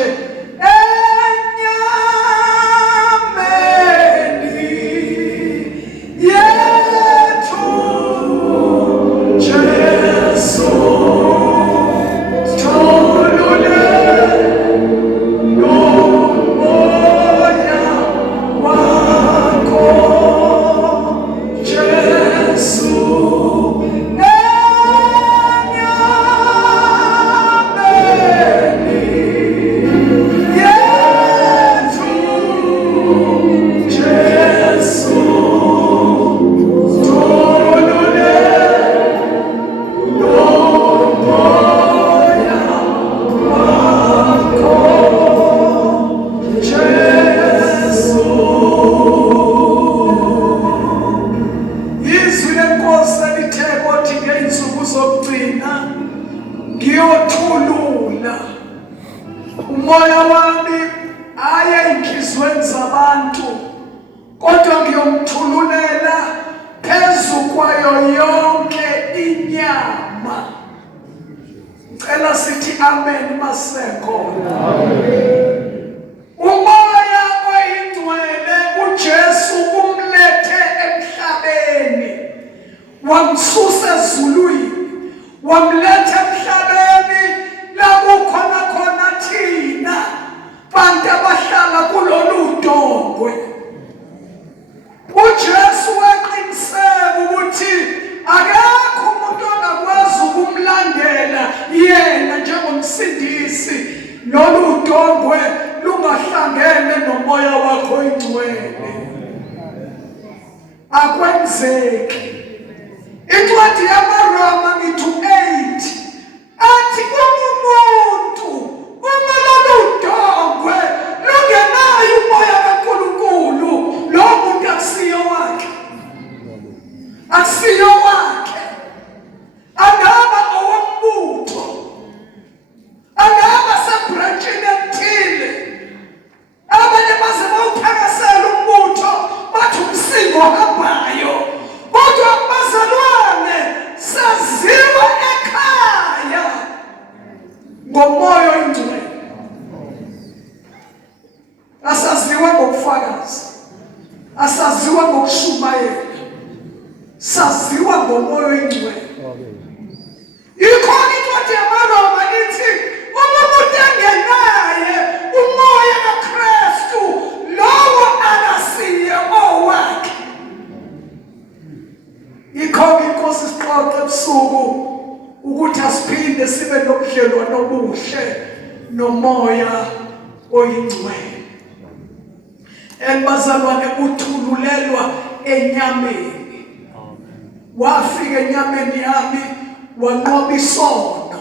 manje umoya wami aye inhlizweni zabantu kodwa ngiyomthululela phezu kwayo yonke inyama. Ngicela sithi amen masekhona. Umoya oyingcwele uJesu umlethe emhlabeni, wamsusa ezulwini, wamletha emhlabeni lapho khona thina bantu abahlala kulolu dongwe. uJesu waqiniseka ukuthi akekho umuntu ongakwazi ukumlandela yena njengomsindisi. Lolu dongwe lungahlangene nomoya wakho oyingcwele. Akwenzeki. Incwadi yamaRoma ngithi 8 athi umuntu uma lolu dongwe lungenayo umoya kaNkulunkulu, lo muntu akusiyo wakhe, akusiyo wakhe. Angaba owombutho, angaba sebranchini ethile. Abanye baze bawuphakasela umbutho bathi umsingo ohambayo, kodwa bazalwane saziwa ekhaya ngomoya oyingcwele. Asaziwa ngokufakaza, asaziwa ngokushumayela, saziwa ngomoya oyingcwele. Ikhona incwadi yamaRoma ithi umuntu engenaye umoya kaKristu lowo akasiye owakhe. Ikhona inkosi isixoxe ebusuku ukuthi asiphinde sibe nobudlelwano obuhle nomoya oyingcwele. Bazalwane, uthululelwa enyameni. Wafika enyameni yami wanqoba isono,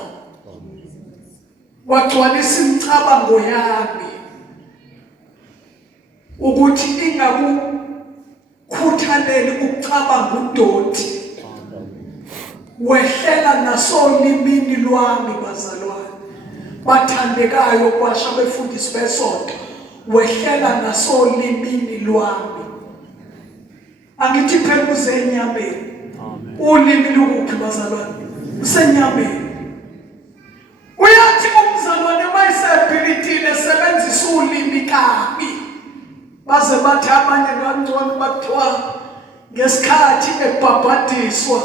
wagcwalisa imicabango yami ukuthi ingakukhuthaleli ukucabanga udoti. Wehlela nasolimini lwami bazalwane bathandekayo kwasha befundisi besonto, wehlela nasolimini lwami. Angithi phela uzenyameni. Ulimi lukuphi bazalwane? Usenyameni. Uyathi umzalwane mayisebhilidile sebenzisa ulimi kabi, baze bathi abanye kancane bathiwa ngesikhathi ebhabhadiswa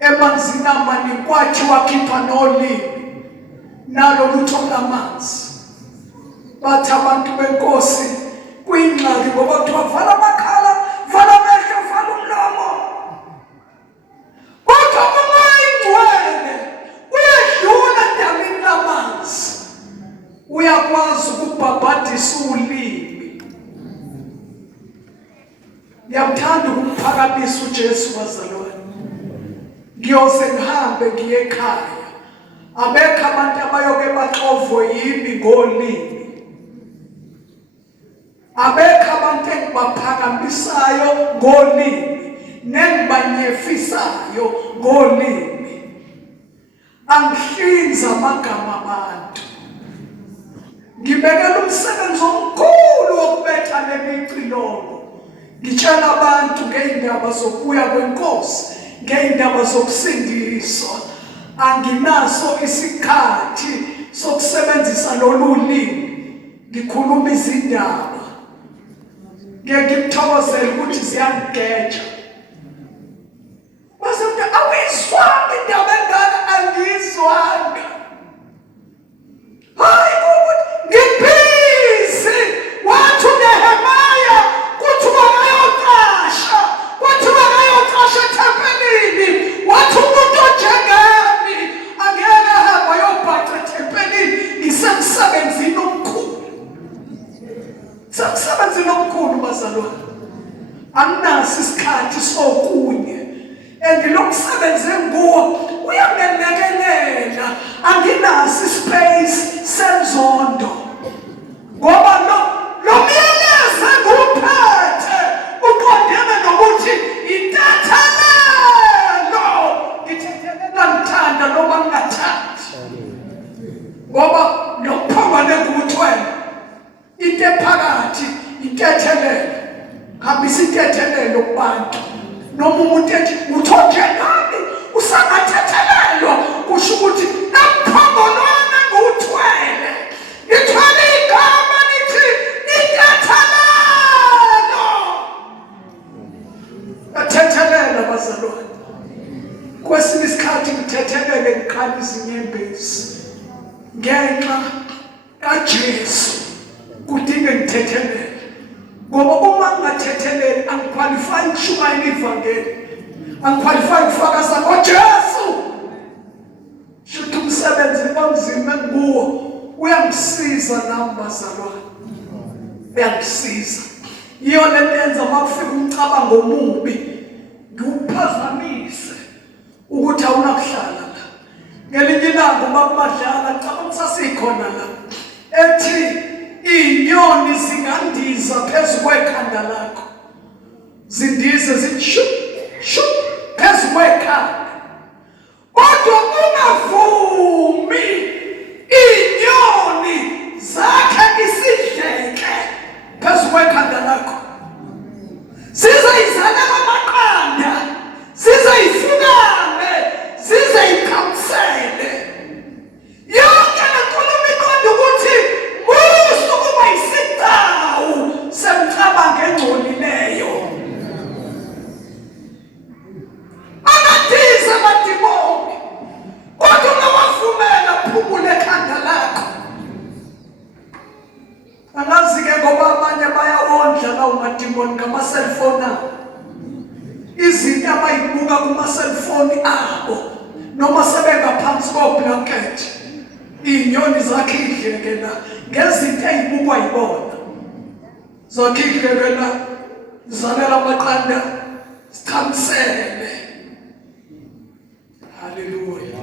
emanzini amaningi kwathi wakhipha nolimi nalo luthola amanzi. Bathi abantu benkosi kuyingxaki ngoba kuthiwa vala amakhala, vala amehlo, vala umlomo. Kodwa umoya oyingcwele uyadlula edamini lamanzi, uyakwazi ukubhabhadisa ulimi. Ngiyamthanda ukumphakamisa uJesu bazalwane. Ngiyoze ngihambe ngiye ekhaya. Abekho abantu abayoke baxovwe yimi ngolimi. Abekho abantu engibaphakamisayo ngolimi nengibanyefisayo ngolimi. Angihlinza amagama abantu. Ngibekela umsebenzi omkhulu wokubetha lemicilongo. Ngitshela abantu ngeindaba zokuya kwenkosi, ngeindaba zokusindiswa. Anginaso isikhathi sokusebenzisa lolu limi ngikhuluma izindaba ngeke ngithokozele ukuthi ziyangeja base awuyizwanga indaba engaka angizwanga hayi ukuthi ngibhizi wathi uNehemaya kuthiwa kayoqasha ethempelini wathi umuntu onjengami angeke ahambe ayobhaca ethempelini ngisemsebenzini omkhulu bazalwane anginaso isikhathi sokunye lo msebenzi enguwo uyangilekelela anginaso ispace senzondo ngoba lo myalezo enguphethe uqondene nokuthi intathelelo ngithethelela ngithanda noma ngingathandi ngoba nokuphambane ngukuthwele into ephakathi intethelelo hambisa intethelelo kubantu noma umuntu ethi uthonje nami usangathethelelwa kusho ukuthi namphongolwane nguthwele ithwele igama lithi intethelelo athethelela bazalwane kwesinye isikhathi ngithethelele ngiqala izinyembezi ngenxa kaJesu kudinga ngithethelele ngoba uma ngingathetheleli angiqualify ukushumayela ivangeli angiqualify ukufakaza ngoJesu shothi umsebenzi omzima enguwo uyangisiza nami bazalwane uyangisiza iyo lento yenza makufika umcabango omubi ngiwuphazamise ukuthi awunakuhlala la ngelinye ilanga uma Madlala ngicabanga sasikhona la ethi inyoni zingandiza phezu kwekhanda lakho zindize zishu phezu kwekhanda kodwa ungavumi inyoni zakhe isidleke phezu kwekhanda lakho zizoyizalela amaqanda zizoyifukame zizoyikhamsele yonke lenkulumo iqonda ukuthi musu kuba yisidawu semcabango engcolileyo angadisa amadimoni kodwa ungawavumela phumule ekhanda lakho angazi-ke ngoba abanye bayawondla lawo madimoni ngama-cellphone abo izinto abayibuka kuma-cellphone abo noma sebengaphansi koblanket inyoni zakhe idleke la ngezinto eyibukwa yibona zakhe idleke la zalela amaqanda sikhamisele haleluya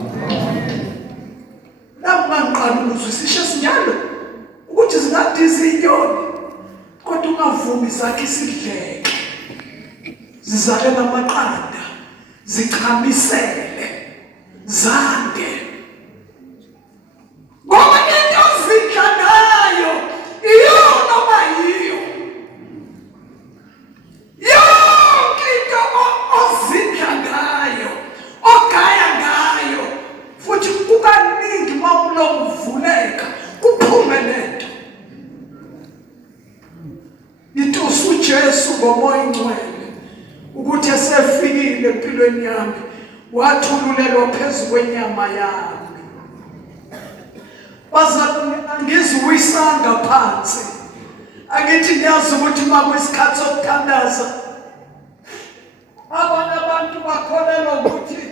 namqala ukuzwisisha sinyalo ukuthi zingadisa inyoni kodwa ungavumi zakhe isidleke zizalela amaqanda zikhamisele zande ngoba into ozidla ngayo iyona mayiyo yonke into ozidla ngayo ogaya ngayo futhi kukaningi mawulomo uvuleka kuphume lento itusa uJesu ngomoya Ongcwele ukuthi esefikile empilweni yami wathululelwa phezu kwenyama yami angizuyisanga phansi angithi ngiyazi ukuthi makwesikhathi sokuthandaza abanye abantu bakholelwa ukuthi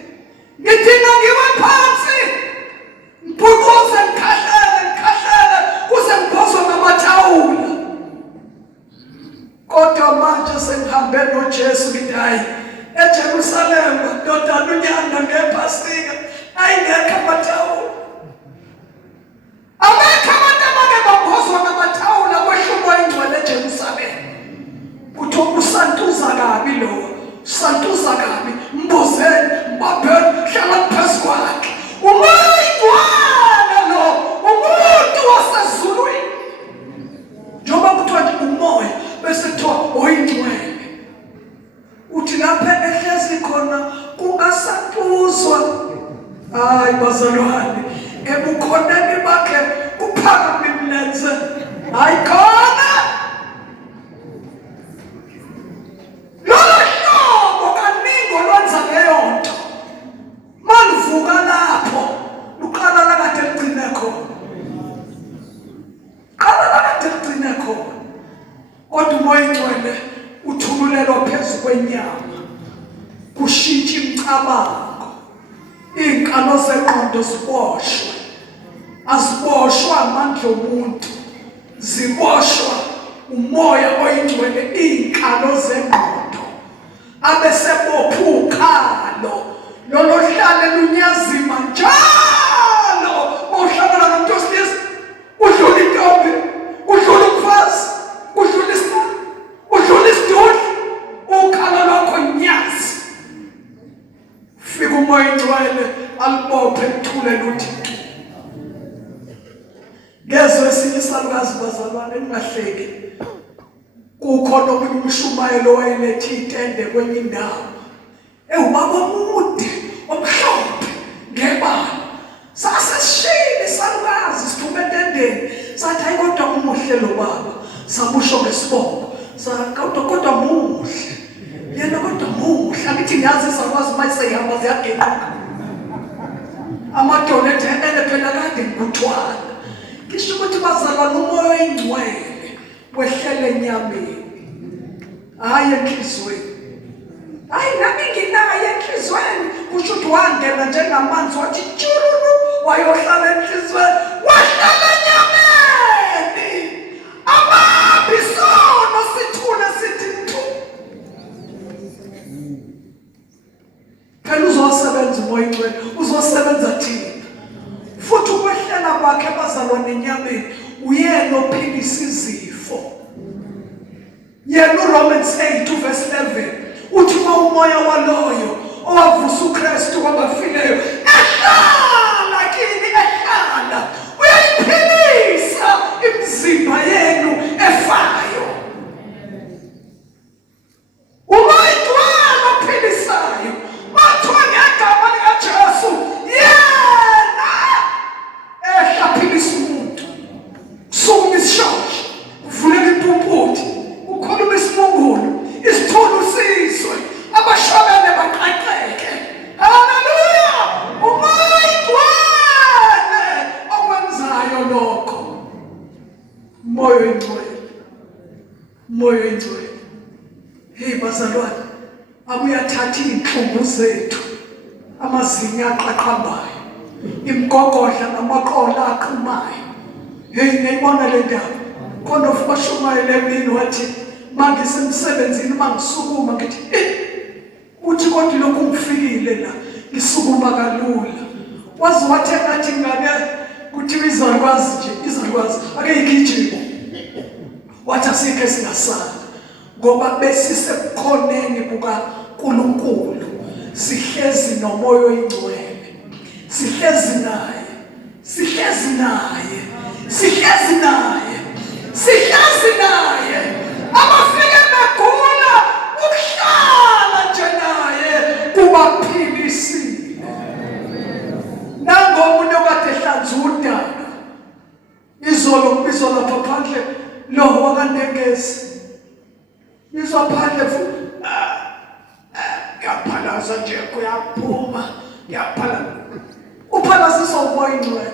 ngidinga ngiwe phansi ngibhukuze ngikhahlele kuze ngiphozwe ngamathawula kodwa manje sengihambe noJesu ngithi hayi eJerusalema ndodana unyanda ngephasika ayingekho amathawula abekho abantu abake baphozwa ngamathawula kweshubo Ongcwele eJerusalema kuthiwa usantuza kabi lo santuza kabi mbozeni mbabheni hlala phezu kwakhe umoyingcwele lo umuntu wasezulwini njengoba kuthiwa nje umoya bese kuthiwa oyingcwele uthi lapha ehlezi khona kungasantuzwa bazalwane ebukhoneni bakhe kuphakame imlenze hayi kodwa umoya Ongcwele uthululelwa phezu kwenyama kushintsha imicabango inkalo zengqondo ziboshwe aziboshwa amandla omuntu ziboshwa umoya oyingcwele inkalo zengqondo abesebophukhalo lolo hlale lunyazima njalo uhlangana nomuntu osilisa udlula intombi udlula umfazi udlula isibani udlula isidudla ukhalo lwakho nyazi fika umoya Ongcwele alibophe lithule luthi ngezwe esinye isalukazi bazalwane ningahleki kukhona omunye umshumayelo wayelethe itende kwenye indawo ubaba omude omhlophe ngebala sasishile isalukazi sithume entendeni sathi hayi kodwa umuhle lo baba sabusho ngesibongo kodwa muhle yena kodwa muhle angithi ngiyazi isalukazi mayiseyihamba ziyageqa amadolo ethene phela kade ngikuthwala kisho ukuthi bazalwane umoya Ongcwele wehlele enyameni hayi enhlizweni hayi nami nginayo enhlizweni kusho ukuthi wangena njengamanzi wathi tshururu wayohlala enhlizweni wahlala enyameni amabisono sithule sithi thu phela uzosebenza umoya Ongcwele uzosebenza thina futhi ukwehlela kwakhe bazalwane enyameni uyena ophilisa izifo yena uRomans 8 verse 11 uthi umoya waloyo owavusa uKristu kwabafileyo ehlala kini ehlala uyayiphilisa imizimba yenu efayo umoya Ongcwele ophilisayo mathiwa ngegama likaJesu yena ehlaphilisa umuntu sukuma isishosha uvuleka impumputhi ukhuluma isimungulu isithulu sizwe abashobane baqaqeke haleluya umoya Ongcwele okwenzayo lokho umoya Ongcwele umoya Ongcwele hey bazalwane abuyathatha inhlungu zethu amazinyo aqaqambayo imgogodla namaqola aqhumayo hey ngiyibona le ndaba khona ufashumayele emini wathi mangisemsebenzini mangisukuma ngithi uthi kodwa lokhu ngifikile la ngisukuma kalula wazi wathi ngathi ngabe kuthiwa izalukwazi nje izalukwazi ake igijima wathi asikho singasala ngoba besisebukhoneni bukaNkulunkulu sihlezi nomoya Ongcwele sihlezi naye sihlezi naye sihlezi naye sihlezi naye abafike begula ukuhlala nje naye kubaphilisile nangomunye okade ehlanza udaka izolo kubizwa lapha phandle lo wakandengezi izwa phandle futhi yaphalaza nje kuyaphuma yaphala uphalazisa umoya Ongcwele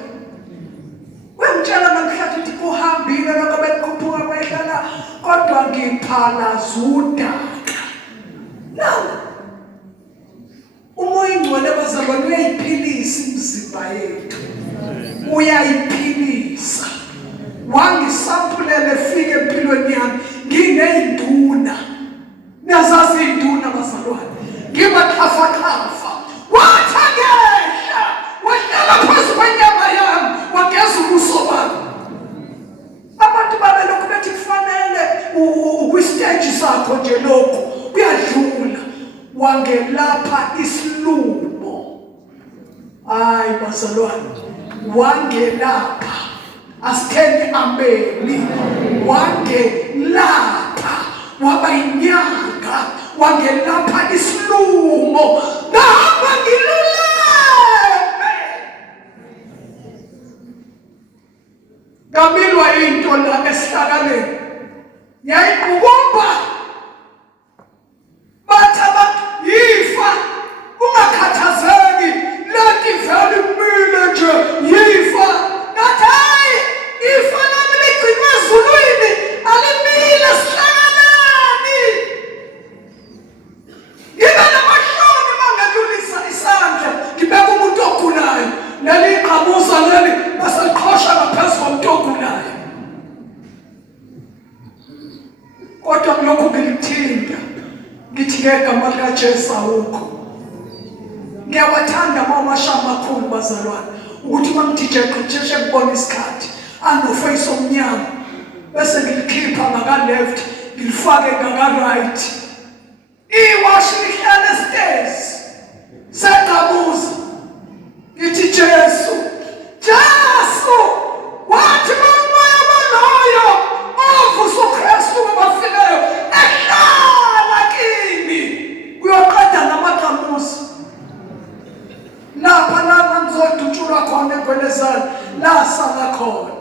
wemtshela namhlanje ukuthi kuhambile lokho beqhuphuka kwehlala kodwa ngiphalaza udaka nawo umoya Ongcwele bazalwane uyayiphilisa imizimba yethu uyayiphilisa wangisampulele fike empilweni yami ngineyinduna niyazazi induna bazalwane ngibaxhafaxhafa wathi angehla wahlala phezu kwenyama yami wageza ubuso bami abantu babelokhu bethi kufanele ukwistage sakho nje lokhu uyadlula wangelapha isilumo hayi bazalwane wangelapha asitheni ameni wangelapha waba inyanga wangelapha isilumo ngahamba ngiluleme ngamilwa into la esihlakaleni yayiqhubumba bathi abantu yifa ungakhathazeki lati vele kumile nje yifa nathi hayi ifa lami ligcinwe ezulwini alimile sihlakala kodwa kulokhu ngilithinda ngithi ngegama likaJesu awukho. Ngiyawathanda amashama amakhulu bazalwane ukuthi mangithi ngibona isikhathi anoface omnyama bese ngilikhipha ngaka left ngilifake ngaka right. Iwashi lihlala stairs seqabuza ngithi Jesu wathi moya baloyo ovusa uKristu abafileyo ehlala kimi kuyoqeda namaqamuzi lapha ngizodutshulwa khona egwelezana la sala khona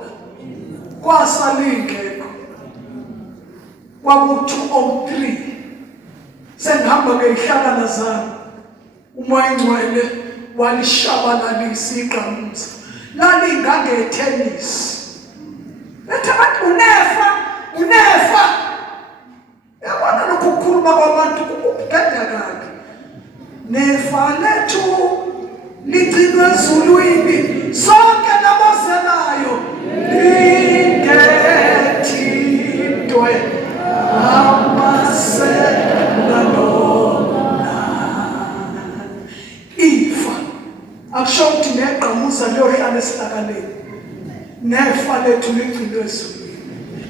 kwasalingekho kwaku2 or 3 sengihamba ngeyihlakana zami umoya Ongcwele walishabalalisa iqhamuza lalingangetennis ethi abantu unefa yabona lokhu kukhuluma kwabantu kukugenda kabi nefa lethu ligcinwe ezulwini sonke nabazelayo lingethintwe amasela lona ifa akusho ukuthi neqhamuza liyohlala esihlakaleni nefa lethu ligcinwe ezulwini.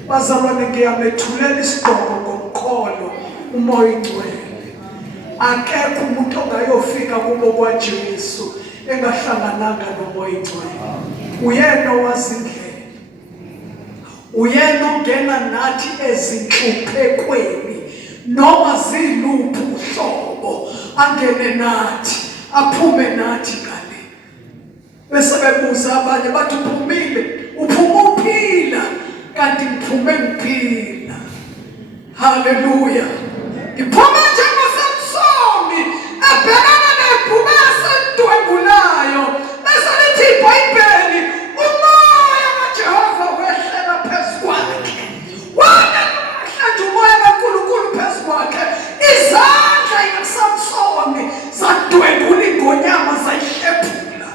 Bazalwane ngiyamethulela isigqoko ngomkholo umoya Ongcwele. Akekho umuntu ongayofika kubo kwaJesu engahlangananga nomoya Ongcwele. Uyena owazi indlela, uyena ongena nathi ezinhluphekweni noma ziluphi uhlobo angene nathi aphume nathi ngale. Bese bebuza abanye bathi uphuma uphila kanti ngiphume ngiphila. Haleluya. Iphuma njengoSamsoni abhekana nebhubesi elidwengulayo bese lithi iBhayibheli umoya kaJehova wehlela phezu kwakhe. Wehla nje umoya kaNkulunkulu phezu kwakhe. Izandla zikaSamsoni zadwengula ingonyama zayihlephula.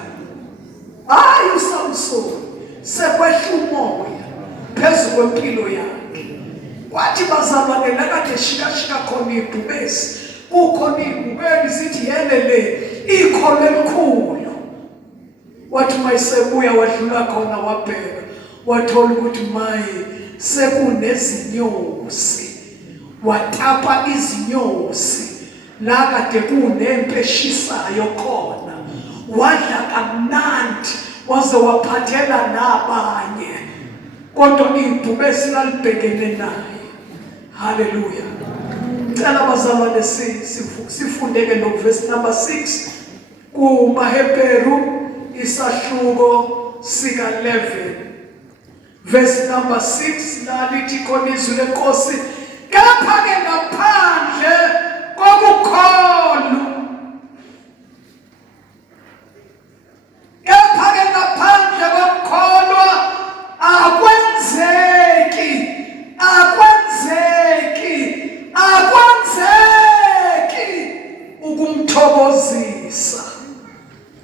Hayi uSamsoni sekwehla umoya phezu kwempilo yakhe. Wathi bazalwane lakade shikashika khona ibhubesi kukhona ibhubeli sithi yelele ikholo elikhulu. Wathi mayisebuya wadlula khona wabheka wathola ukuthi maye sekunezinyosi. Watapa izinyosi la kade kunempe eshisayo khona. Wadla kamnandi waze waphathela nabanye kodwa ibhubesi lalibhekene naye. Haleluya. Ngicela bazalwane sifundeke lo verse number 6 kuMahebheru isahluko sika 11 verse number 6 lalithi khona izwi lenkosi kepha ke ngaphandle kokukholo ukumthokozisa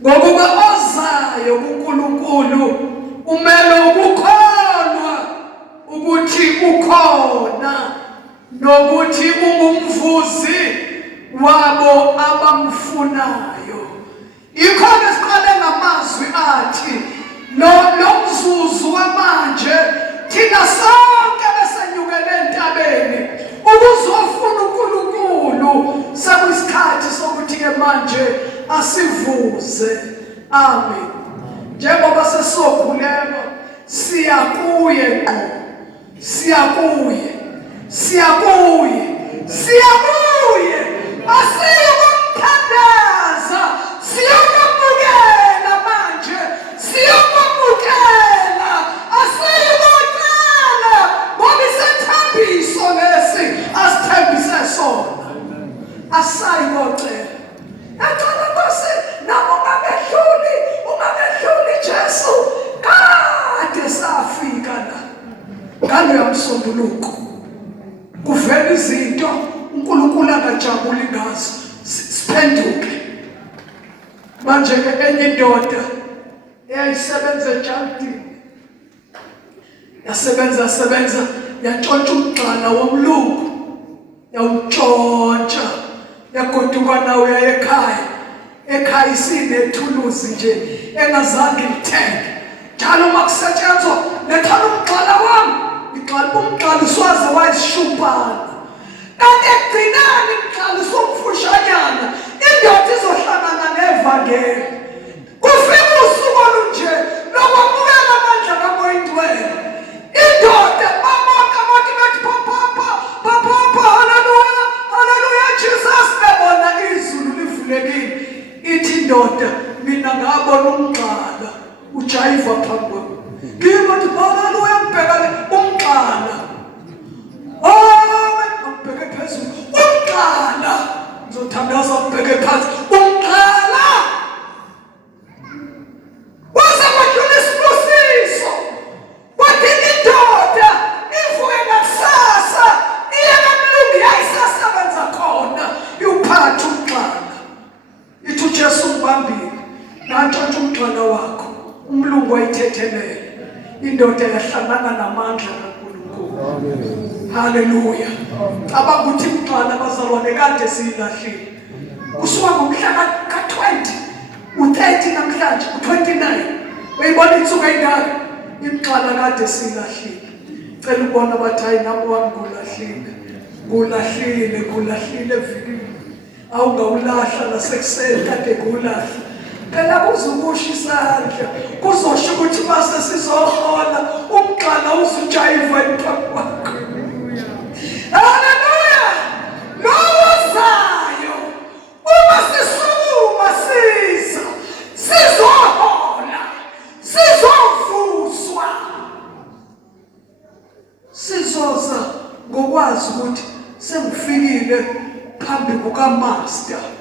ngokuba ozayo kuNkulunkulu umele ukukholwa ukuthi ukhona nokuthi ungumvuzi wabo abamfunayo. Ikhona siqale ngamazwi athi lo mzuzu wamanje thina sonke besenyukele entabeni ukuzofuna uNkulunkulu sekuyisikhathi sokuthi ke manje asivuze. Amen. Njengoba sesokhuleka siyakuye ngqo, siyakuye asiyokumthandaza, siyokumukela manje, siyokumukela, asiyokuthala ngoba isethembiso lesi asithembise sona. Asayibocela ecala Nkosi nabo ungamehluli Jesu kade safika la ngalo yamsombuluko kuvela izinto uNkulunkulu angajabuli ngazo siphenduke. Manje ke enye indoda eyayisebenza eJardini yasebenza yantshontsha umgxala womlungu yawutshontsha yagoduka nawe uya ekhaya isinethuluzi nje engazange lithenge njalo makusetshenzwa lekhala umgxala wami umgxala uswaze wayishumpana kanti ekugcinani umgxala usomfushanyana indoda izohlangana nevangeli kufika usuku olunje lokwamukela amandla kaMoya Ongcwele indoda babonke abantu bethi papa haleluya Jesus bebona izulu livulekile ithi indoda mina ngabona umgxala ujayiva phambi kwami ngimo ngithi haleluya ngibhekane umgxala ngibheke phezulu umgxala ngizothandaza ngibheke phansi umgxala waze kwadlula isibusiso kwathi indoda ivuke ngakusasa iye kamlungu yayisasebenza khona iwuphatha umgxala ithi uJesu ngibambile nantshontsha umgxala wakho umlungu wayithethelele indoda yahlangana namandla kaNkulunkulu haleluya cabanga ukuthi umgxala abazalwane kade siyilahlile kusuka ngomhla ka-20 u-30 namhlanje u-29 uyibona insuku ey'ndala imgxala kade siyilahlile cela ukubona abathi hayi nabo wami ngulahlile evikini awungawulahla nasekuseni kade ngulahla phela kuzukusho isandla kuzosho ukuthi mase sizohola umgxala uzujayiva phambi kwakho haleluya lowozayo uma sisukuma sizohola sizovuswa sizoza ngokwazi ukuthi sengifikile phambi kukaMaster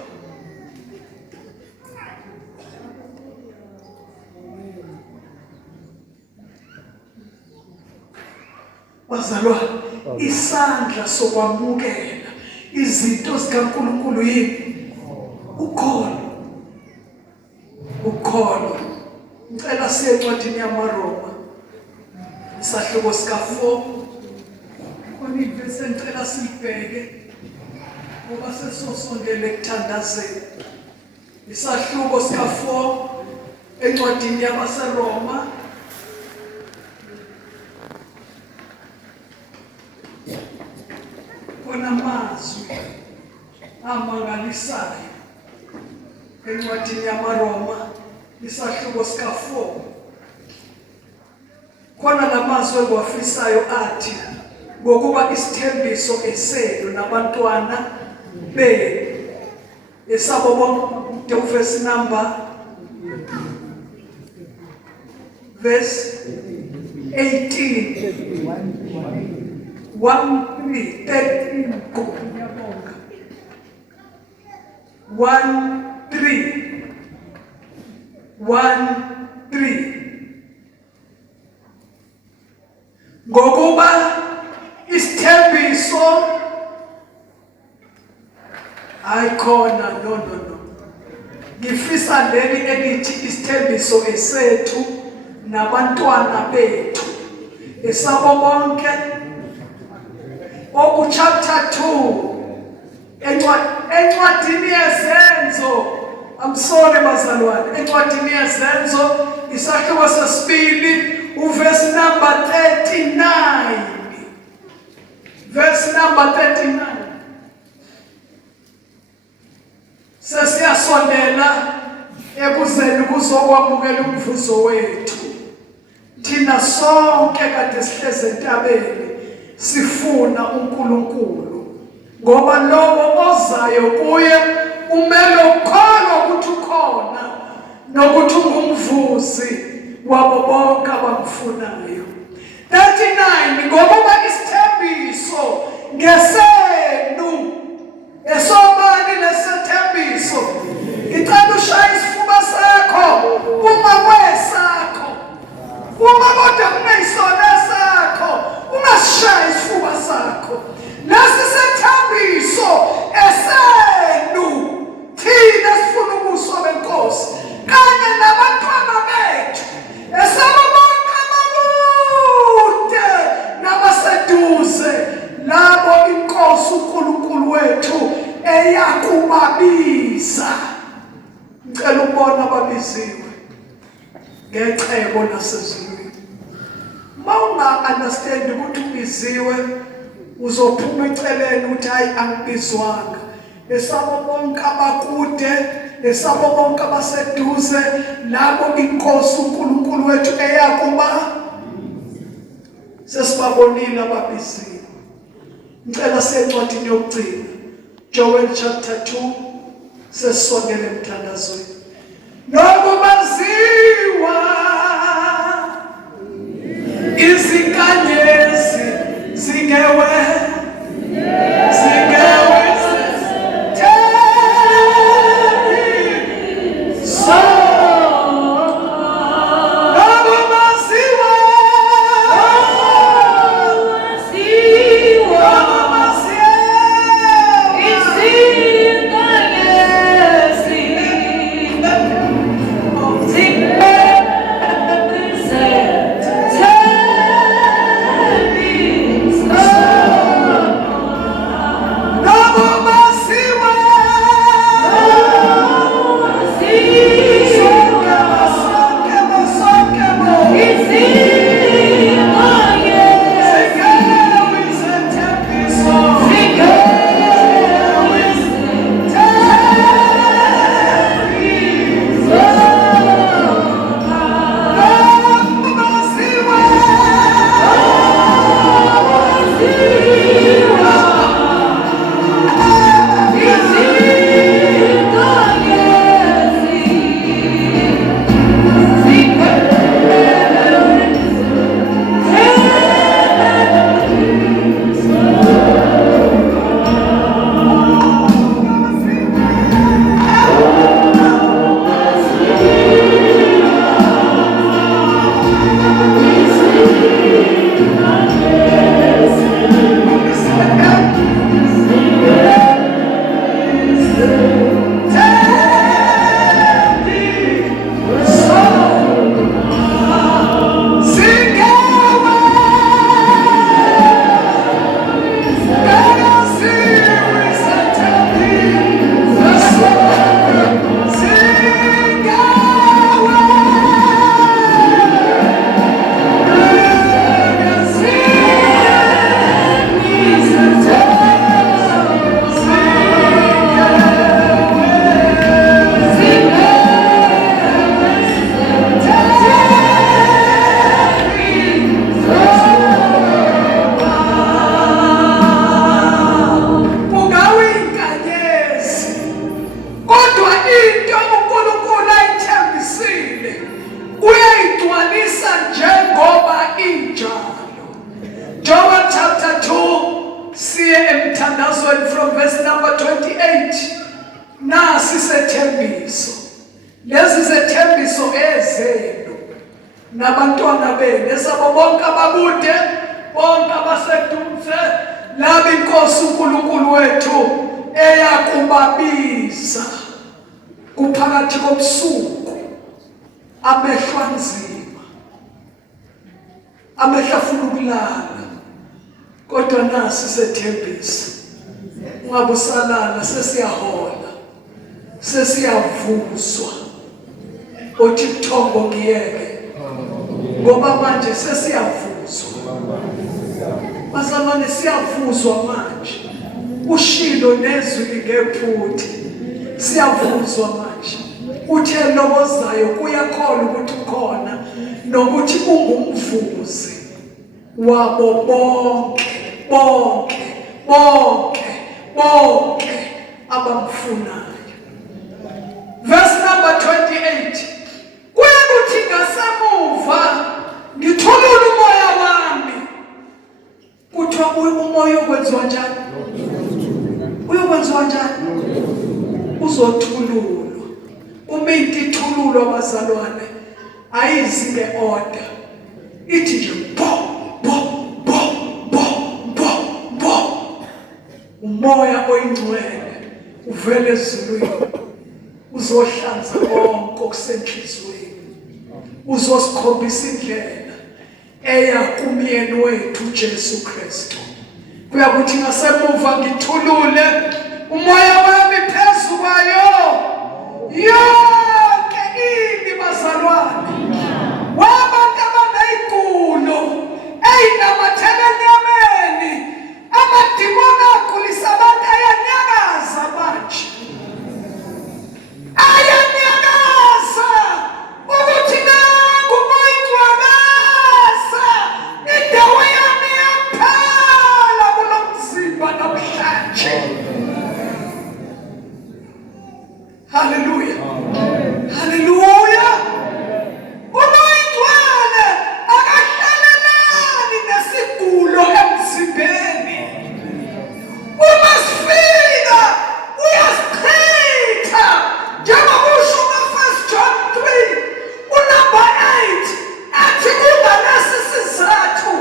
bazalwane isandla sokwamukela izinto zikaNkulunkulu yini ukholo ngicela siye encwadini yamaRoma isahluko sika-4 khona ivesi engicela sibheke ngoba sesosondele ekuthandazeni isahluko sika-4 encwadini yabaseRoma amazwi amangalisayo encwadini yamaRoma isahluko sika-4 khona lamazwi engiwafisayo athi ngokuba isithembiso esenu nabantwana benu esabo bonke uvesi number verse 18 1:3 ngokuba isithembiso ayikhona no ngifisa leli elithi isithembiso esethu nabantwana bethu esabo bonke chapter 2 encwadini yezenzo amsole bazalwane encwadini yezenzo isahluko sesibili uverse number 39 verse number 39 sesiyasondela ekuzeni kuzokwamukela umvuzo wethu thina sonke kade sihleze entabeni sifuna uNkulunkulu ngoba lowo ozayo kuye umele ukholwa ukuthi ukhona nokuthi ungumvuzi wabo bonke abakufunayo 39 ngoba isithembiso ngesenu esobani lesithembiso ngicela ushaye isifuba sakho uma kwesakho uma kodwa kuneyisona sakho ungashayi isifuba sakho lesi sethembiso esenu thina sifuna ubuso benkosi kanye nabantwana bethu esababonke ababude nabaseduze labo inkosi uNkulunkulu wethu eyakubabiza. Ngicela ukubona ababiziwe ngecebo nasezulwini. Mawunga understand ukuthi ubiziwe uzophuma eceleni ukuthi hayi angibizwanga. Esabo bonke abakude, esabo bonke abaseduze, labo inkosi uNkulunkulu wethu eyakuba sesibabonile ababiziwe. Ngicela sencwadini yokugcina Joel chapter 2 sesisondele emthandazweni. Nokubaziwa izinkanyezi zingewe from verse number 28. Nasi sethembiso. Lezi zethembiso ezenu nabantwana benu esabo bonke ababude bonke abaseduze laba inkosi uNkulunkulu wethu eyakubabiza kuphakathi kobusuku amehlo nzima amehlo afuna ukulala kodwa nasi sethembiso ungabe usalala sesiyahola sesiyavuswa uthi Thombo ngiyeke ngoba manje sesiyavuswa bazalwane siyavuzwa manje ushilo nezwi ngephuthi siyavuzwa manje uthe lobozayo kuyakholwa ukuthi ukhona nokuthi ungumvuzi wabo bonke abamfunayo. Verse number 28. Kuyekuthi ngasemuva ngithulula umoya wami. Kuthiwa umoya ukwenziwa njani? Uyokwenziwa njani? Uzothululwa. Uma into ithululwa abazalwane ayizi ngeorder. Ithi nje bo. Umoya oyingcwele uvele ezulwini uzohlanza konke okusenhlizweni uzosikhombisa indlela eya kumyeni wethu Jesu Kristu kuyakuthi ngasemuva ngithulule umoya wami phezu kwayo yonke ini bazalwane wabantu abaneyigulo eyinamathele enyameni amadimoni agulisa abantu ayanyakaza manje ayanyakaza ukuthi nangu moyingcwabasa indawo yami yaphela kulo mzimba namhlanje. Hallelujah. Hallelujah. Umoyingcwele akahlalelani nesigulo emzimbeni. Uma sifika uyasichitha njengokusho ka-1 John 3 unumber 8 athi kungalesi sizathu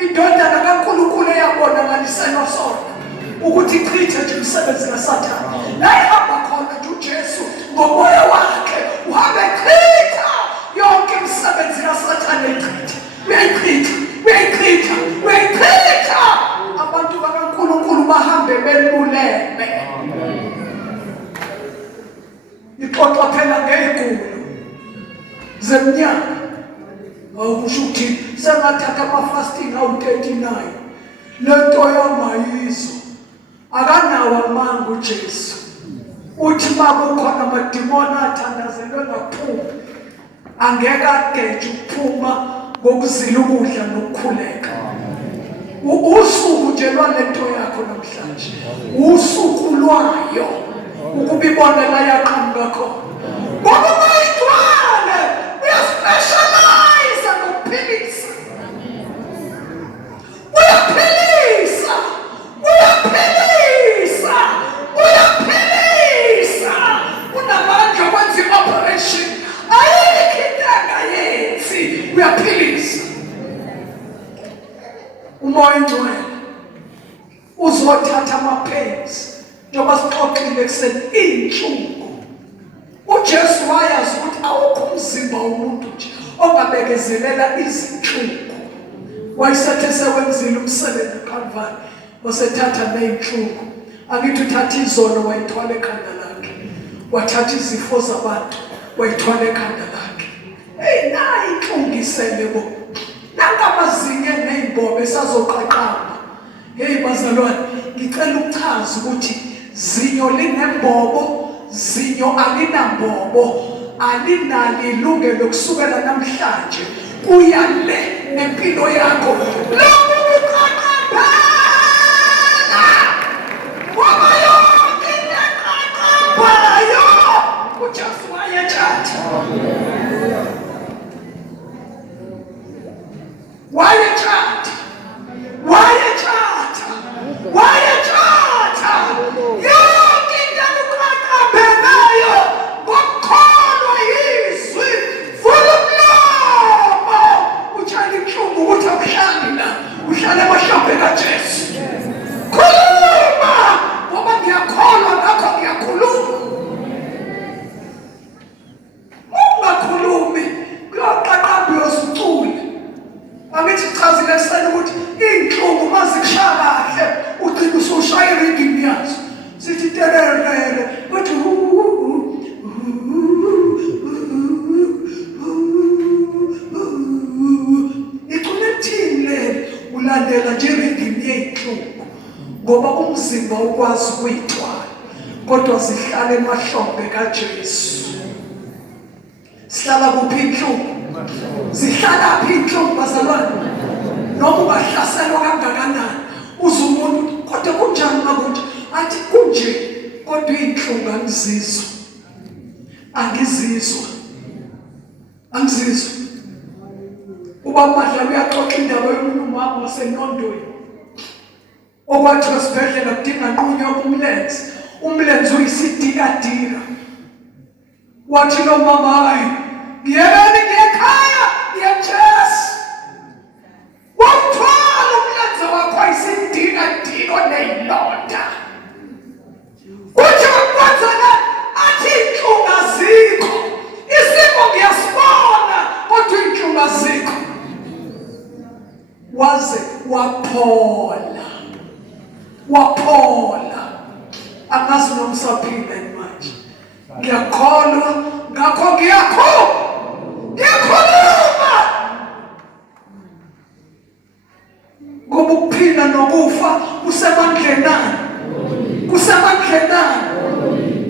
indodana kaNkulunkulu eyabonakaliselwa sona ukuthi ichithe nje umsebenzi kaSathane. La ihamba khona nje uJesu ngomoya wakhe uhambe echitha yonke imisebenzi kaSathane echitha. Uyayichitha. Abantu bakaNkulunkulu bahambe beluleme. Ixoxa phela ngeyigulo zemnyama. Awukusho ukuthi sengathatha ama-fasting awu-39 lento yamayizo akanawo amanga uJesu. Uthi makukhona amadimoni athandazelwe ngaphuma angeke ageje ukuphuma ngokuzila ukudla nokukhuleka. Usuku nje lwalento yakho namhlanje usuku lwayo ukuba ibonela yaqhamuka khona ngoba umoyingcwele uyaspecialize ngokuphilisa. Unamandla kwenza i-operation ayikho into angayenzi uyaphilisa. Umoyingcwele uzothatha ama-pains njengoba sixoxile ekuseni iy'nhlungu. uJesu wayazi ukuthi awukho umzimba womuntu nje ongabekezelela izinhlungu. Wayesethe sewenzile umsebenzi eKalvari wasethatha ney'nhlungu. Angithi uthatha izono wayithwala ekhanda lakhe, wathatha izifo zabantu wayithwala ekhanda lakhe. Nayi inhlungu isele bo nangamazinyo ney'mbobo esazoqaqamba. Bazalwane, ngicela ukuchaza ukuthi zinyo linembobo, zinyo alinambobo, alinalo ilungelo kusukela namhlanje kuya le nempilo yakho. Lokhu kuqaqambela ngoba yonke into eqaqambayo uJesu wayethatha. Yonke into eqaqambelayo ngokukholwa yizwi vula umlomo utshale inhlungu ukuthi awuhlali la, uhlale emahlombe kaJesu. Khuluma ngoba ngiyakholwa ngakho ngiyakhuluma. Ungakhulumi kuyoqaqamba uyosucula. Angithi chazile ekuseni ukuthi iy'nhlungu mazikushaya kahle ugcina usushaya irhythm yazo. Sithi tererere but igcine ekuthini ulandela nje irhythm yey'nhlungu ngoba umzimba ukwazi ukuyithwala kodwa zihlala emahlombe kaJesu. Sihlala kuphi inhlungu? Zihlala phi inhlungu bazalwane? Noma ungahlaselwa kangakanani uze umuntu kodwa kunjani makuthi athi kunje kodwa iy'nhlungu angizizwa. Uba Madlala uyaxoxa indaba yomama wasenondweni okwathi esibhedlela kudinga nqunywa umlenze uyisidikadika. Wathi lo mama hayi ngiyekeni ngiyekhaya ngiyaJesu. Wathwala umlenze wakho ayisidikadiko neyilonda. Kuthi kwenzeka athi inhlungu azikho. Isimo ngiyasibona kodwa inhlungu azikho. Waze waphola. waphola angazi noma usaphila manje. Ngiyakholwa ngakho ngiyakhuluma ngoba ukuphila nokufa kusemandlenani.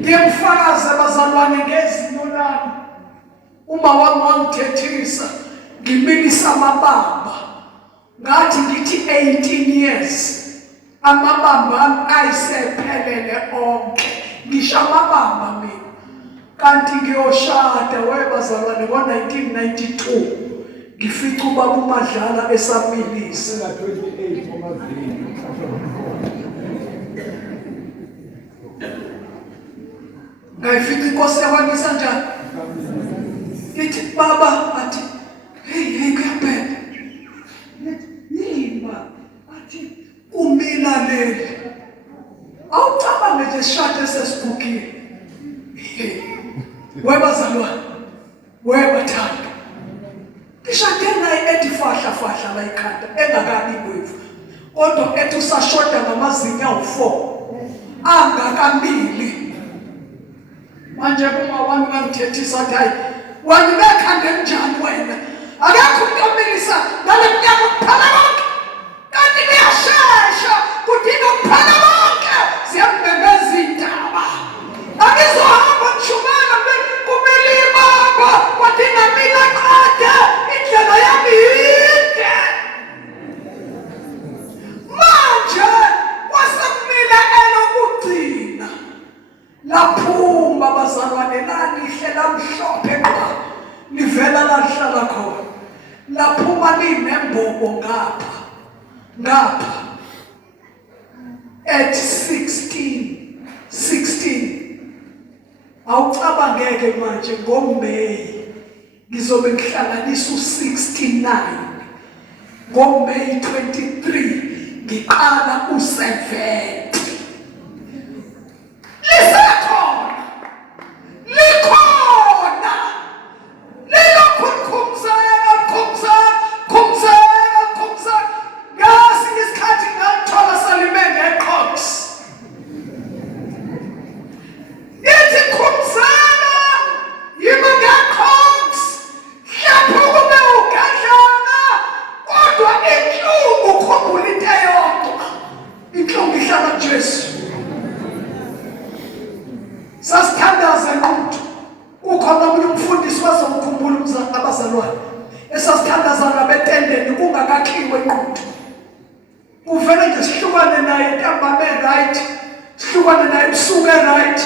Ngiyemfakaze bazalwane ngezinto lami. Uma wami wangithethisa ngimilisa amabamba ngathi ngithi 18 years amabamba ayisephelele onke. Ngisho amabamba mina kanti ngiyoshada webazalwane ngo-1992 ngifica ubaba uMadlala esamilisa. Ngayifica inkosi yakwanisa njani ithi baba athi hey kuyabheda yima athi umila leli awucabange nje sishade sesibhukile. Webazalwane webathanda ngishade naye ethi fahla la ikhanda engakabi kwefu kodwa ethi usashoda ngamazinyo awu4 angakambili. Manje uma wami ngithethisa ukuthi hayi wani bekhande njani wena akekho umuntu omilisa ngale mnyaka kuphela konke kanti kuyashesha kudinga kuphela konke siyambembeza indaba akizohamba ngishumela kumele ibaba kwadinga mina qede indlela yami yide. Manje wasekumila elokugcina laphuma bazalwane lalihle lamhlophe qha livela lahlala khona laphuma linembobo ngapha at 16 awucabangeke manje ngoMeyi ngizobe ngihlanganisa u69 ngoMeyi 23 ngiqala u70 likhona khumzeka ngasi ngesikhathi ngalithola salime ngeqox ithi khumzeka yima ngeqox hlaphuka ube ugadlana kodwa inhlungu ukhumbula into eyodwa inhlungu ihlala kuJesu. Sasithandaza ngqondo ukhona umuntu umfundisi wazomkhumbula abazalwane esasithandaza ngabetendeni kungakakhiwe ngqondo uvele nje sihlukane naye ntambama right sihlukane naye usuke right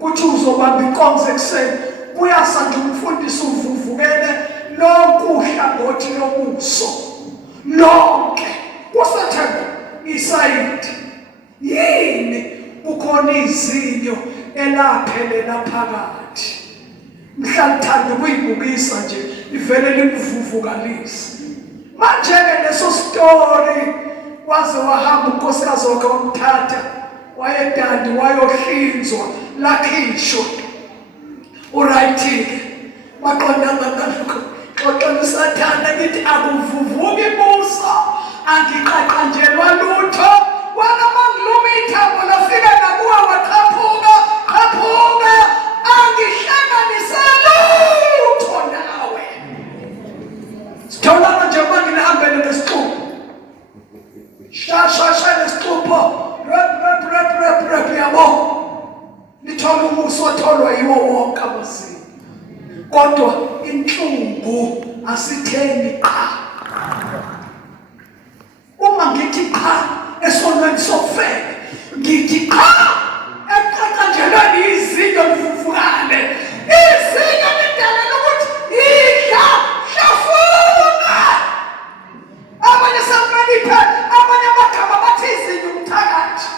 kuthi uzobamba inkonzo ekseni kuyasa nje umfundisi uvuvukele lonke uhlangothi lobuso lonke kusathemba isayidi yini ukhona izinyo elaphelela phakathi mhlalithanda kuyibukisa nje ivele limvuvukalise. Manje-ke leso story waze wahamba unkosikazi wakhe wamthatha wayedandi wayohlinzwa lakhishwa uright-ke waqondana nalokho xoxela usathane ngithi akuvuvuki buso angiqaqanjelwa lutho wanamangiluma ithambo lafika nakuwa waqhaphuka angihlanganise lutho nawe. Sithola manje manje nihambele nesixuku shasha nesixuku rep yabo nithola umuso otholwa yiwo wonke amasiko kodwa inhlungu asitheni qha. Uma ngithi qha esonweni sokufeka ngithi qha eqaqanjelweni izinto livuvukane izinto lidala lokuthi idla hlafuna abanye samaniphe abanye amagama bathi izinto umthakathi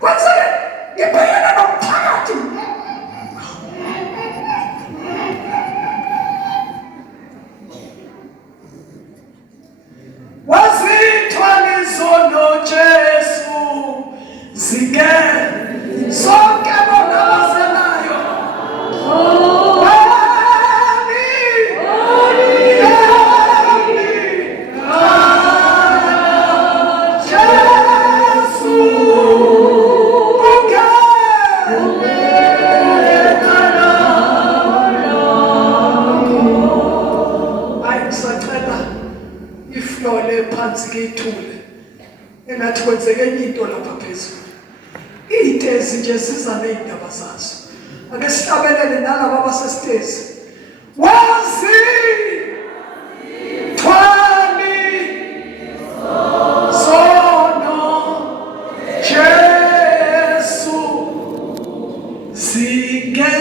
kwenzeke ngibhekana nomthakathi wazithwala izono Jesu zike sonke bona abaselayo phansi ke ithule engathi kwenzeke enye into lapha phezulu. Iy'tezi nje siza ney'ndaba zazo. Ake sihlabelele nalaba abasesitezi. Wazi thwani sono Jesu zinge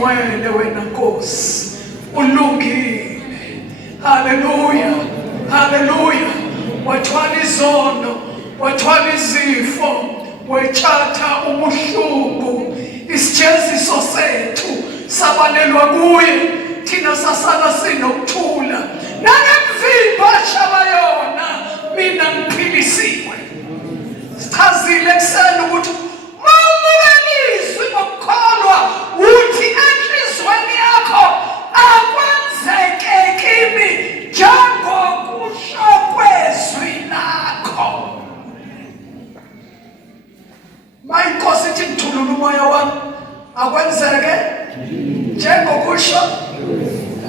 Ongcwele wena Nkosi ulungile. Haleluya, haleluya. Wathwala izono, wathwala izifo, wethatha ubuhlungu, isijeziso sethu sabalelwa kuye, thina sasala sinokuthula. Nanemvimba shaba yona mina ngiphilisiwe. Sichazile kuseni ukuthi mawumukelizwe ngokukholwa uthi enhlizweni yakho akwenzeke kimi njengokusho kwezwi lakho. Mayinkosi ithi ngithulula umoya wami akwenzeke njengokusho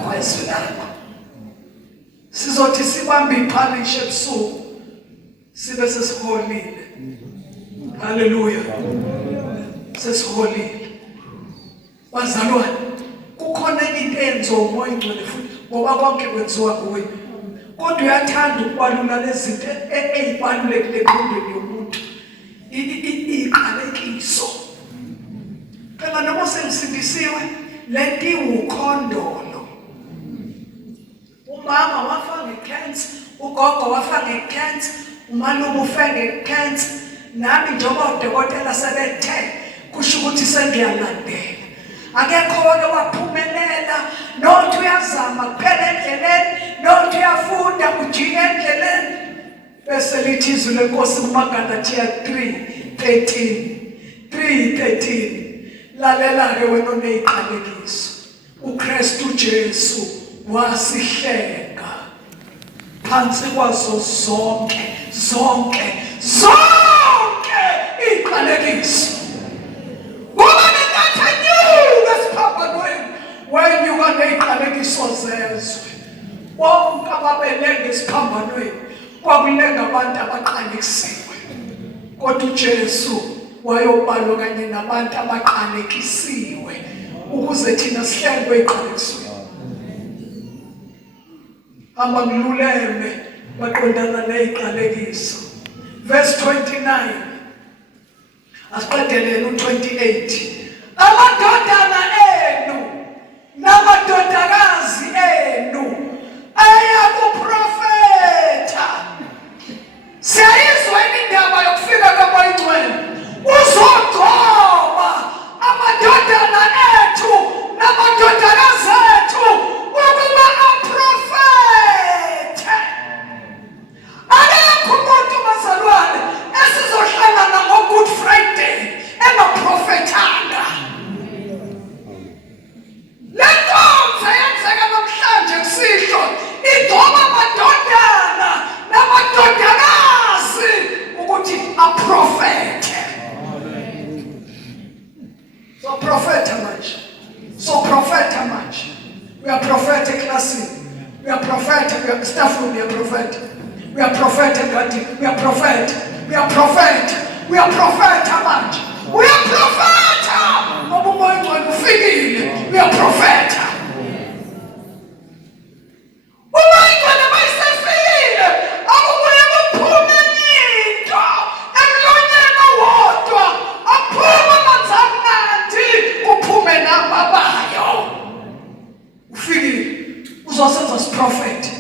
kwezwi lakho. Sizothi sibambe iphalishe ebusuku sibe sesiholile. Haleluya. Sesiholile. Bazalwane, kukhona into enzo umoya Ongcwele futhi ngoba konke kwenziwa kuye. Kodwa uyathanda ukubalula lezinto ezibalulekile empilweni yomuntu. Iqalekiso. Phela noma sengisindisiwe lenti ukhondolo. Umama wafa ngecancer, ugogo wafa ngecancer, umalume ufa ngecancer. Nami njengoba udokotela sebethe kusho ukuthi sengiyalandela. Akekho wake waphumelela, nothi uyazama kuphela endleleni, nothi uyafunda ujike endleleni. Bese lithi izwi leNkosi kuMaGalathiya 3 3:13 lalela ke wena oneziqalekiso uKristu Jesu wasihleka phansi kwazo zonke iziqalekiso ngoba nengathanyuka esiphambanweni wenyuka neziqalekiso zezwe wonke ababelenga esiphambanweni kwakulenga abantu abaqalekisiwe kodwa uJesu wayobalwa kanye nabantu abaqalekisiwe ukuze thina sihlengwe iqalekisiwe hamba ngiluleme baqondana neziqalekiso verse 29 asiqedelele u28 amadodana enu namadodakazi enu ayakuprofetha siyayizwa indaba yokufika kaMoya uzogcoba amadodana ethu namadodakazi ethu ukuba aprofethe akekho umuntu bazalwane esizohlangana ngo-Good Friday engaprofethanga le nkonzo yenzeka namhlanje kusihlwa igcoba amadodana namadodakazi ukuthi aprofethe so prophetha manje we are prophetic classing we are prophetic we are staff room we are prophetic we are prophetic we are prophetic we are prophetic we are prophetha manje we are prophetha ngoba umoya ongcwele ufikile we are prophetha umoya ongcwele mayisefikile akubuye kuphume into emlonyeni owodwa aphuma amanzi amnandi kuphume nababayo ufikile uzosenza prophet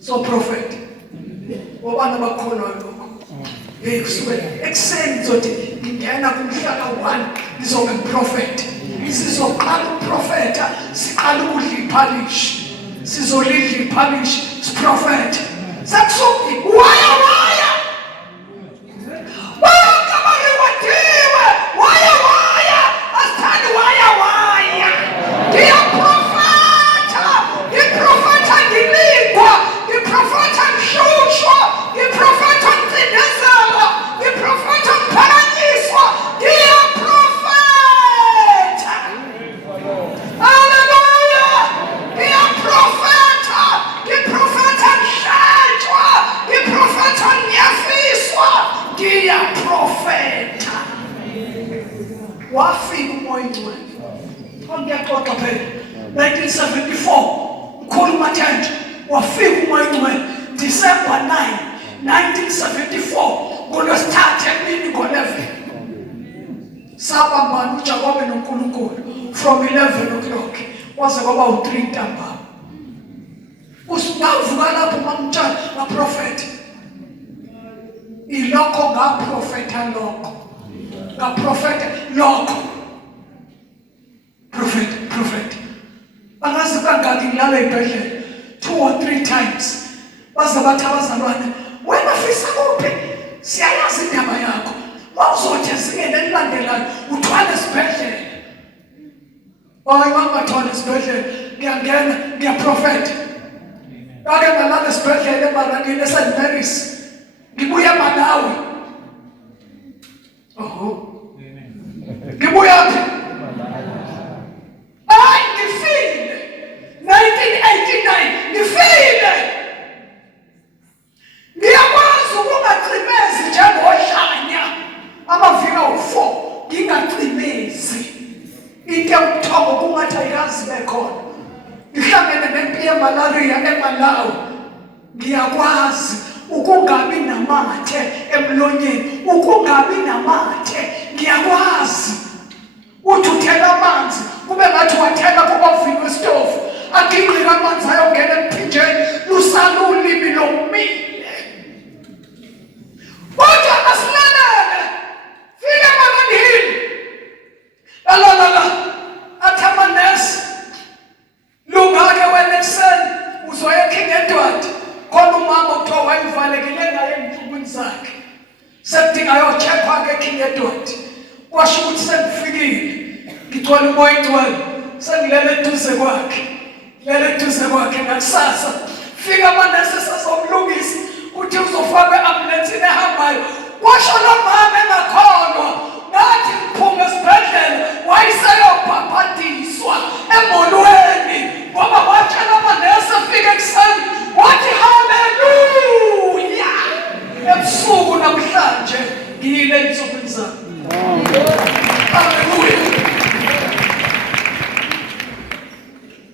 so prophet wabana bakholwayo lokho kusukela ekuseni ngizothi ngingena kumhlaka 1 ngizobe prophet sizoqala uprofetha siqala ukudla iphalishi sizolidla iphalishi siprofethe sakusuki waya asithandi waya ngiyaprofetha ngilingwa ngiprofetha ngihlushwa ngiprofetha ngicindezela ngiprofetha ngiphakanyiswa ngiyaprofetha haleluya ngiyaprofetha ngihlatshwa ngiprofetha ngiyafiswa ngiyaprofetha wafika umoya ongcwele ongiyaxoxa phela 1974 ukhuluma kanje wafika umoya ongcwele December 9 1974 ngolwesithathu emini ngo-11 sabambana uJakobe noNkulunkulu from 11 o'clock kwaze kwaba u3 ntambama usuvuka lapho mamtshana ngaprofetha ilokho ngaprofetha prophet bangazi kangaki ngilala ebhedlela 2 or 3 times baze bathi abazalwane wena Fisakuphi siyayazi indaba yakho mawuzothi zingene elilandelayo uthwale esibhedlela mangathwale esibhedlela ngiyangena ngiyaprofetha ake ngalala esibhedlela eMarangeni eSt Mary's ngibuya Malawi ngibuyaphi ngifile 1989 ngifile ngiyakwazi ukungacimezi njengohlanya amavika u4 ngingacimezi into yokuthongo kungathi ayazi bekhona ngihlangene nempi yemalaria eMalawi ngiyakwazi ukungabi namathe emlonyeni ngiyakwazi uthi uthela amanzi kube ngathi wathela kubavini wesitofu aginqika amanzi ayongena emphinjeni lusala ulimi lomile kodwa asilalele fika emalangeni la athamanesi lungake wena ekuseni uzoya eKing Edward khona umama kuthiwa wayivalekile ngaye enhlungwini zakhe sekudinga Edward. Kwasho ukuthi sengifikile. Ngithwala umoya Ongcwele. Sengilele eduze kwakhe. Lele eduze kwakhe nakusasa. Fika amanesi sasomlungisa. Uthi uzofaka ambulance ehambayo. Washo lo mama engakholwa. Ngathi ngiphume esibhedlela wayeseyobhabhadiswa emolweni ngoba watshela amanesi afike ekuseni wathi haleluya ebusuku namhlanje ngiyile ensukwini zami. Haleluya.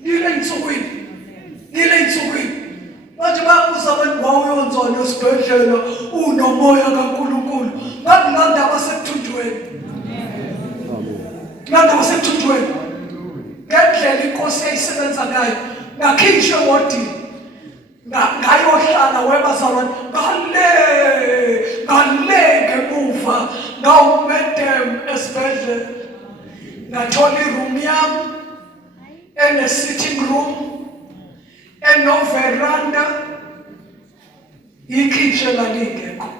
Ngiyile ensukwini manje babuza abantu wawuyonzona esibhedlela unomoya kaNkulunkulu ngakunganda abasethuthweni. Nanda wasethuthweni ngendlela inkosi eyisebenza ngayo ngakhishwe wodini ngayohlala webazalwane ngale ngemuva ngawumedem esibhedlela ngathola iroom yami ene-sitting room enoveranda ikhishwe lalingekho.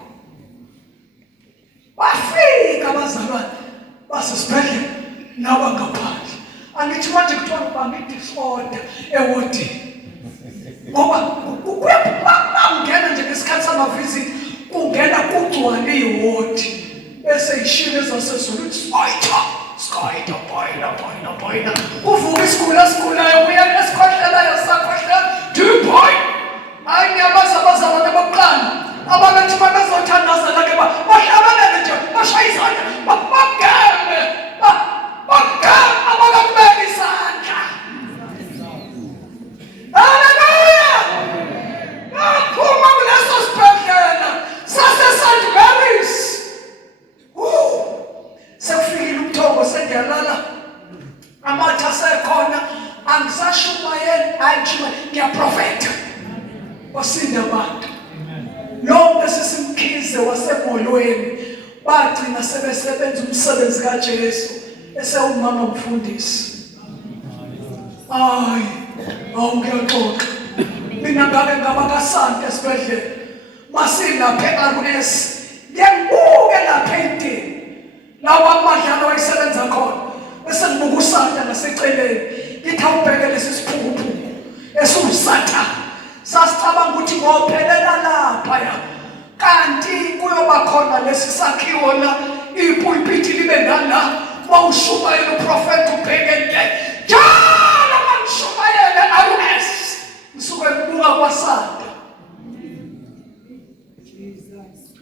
Bafika abazalwane basesibhedlela nawa ngaphandle. Angithi manje kuthiwa bangi-disorder ewodini. Ngoba kuyangena nje ngesikhathi sama-visit kungena kugcwale iwodi bese ishilo ezasezulu Skoita, boina. Uvuka isigulayo uya esikhohlelayo sakhohlela. Boy. Hayi ngiyabaza abazalwane bokuqala. Ababethi babezothandaza lake bahlabalele nje bashaye izandla bagame. Abakubeka isandla. Hallelujah. Ngaphuma kuleso sibhedlela sase-St. Mary's. Sekufikile ubuthongo sengiyalala. Amathe asekhona angisashumayeli ayijima ngiyaprofetha. Wasinda abantu. Lo besisimkhize wasemolweni bagcina sebesebenza umsebenzi kaJesu. Esewumama mfundisi. Awungiyaxoxa. Mina ngabe ngabakasante esibhedlela. Masilapha eRS. Ngiyabuke lapha endini. Lawa Madlala wayesebenza khona. Bese ngibuka usanta ngaseceleni. Ngithi awubheke lesi siphukuphuku esiwusathane. Sasicabanga ukuthi ngophelela lapha ya. Kanti kuyoba khona lesi sakhiwo la ipulpiti libe ngala. Mawushumayela uprofeti ubhekele njalo mangishumayele RS ngisuke ngibuka kwasanda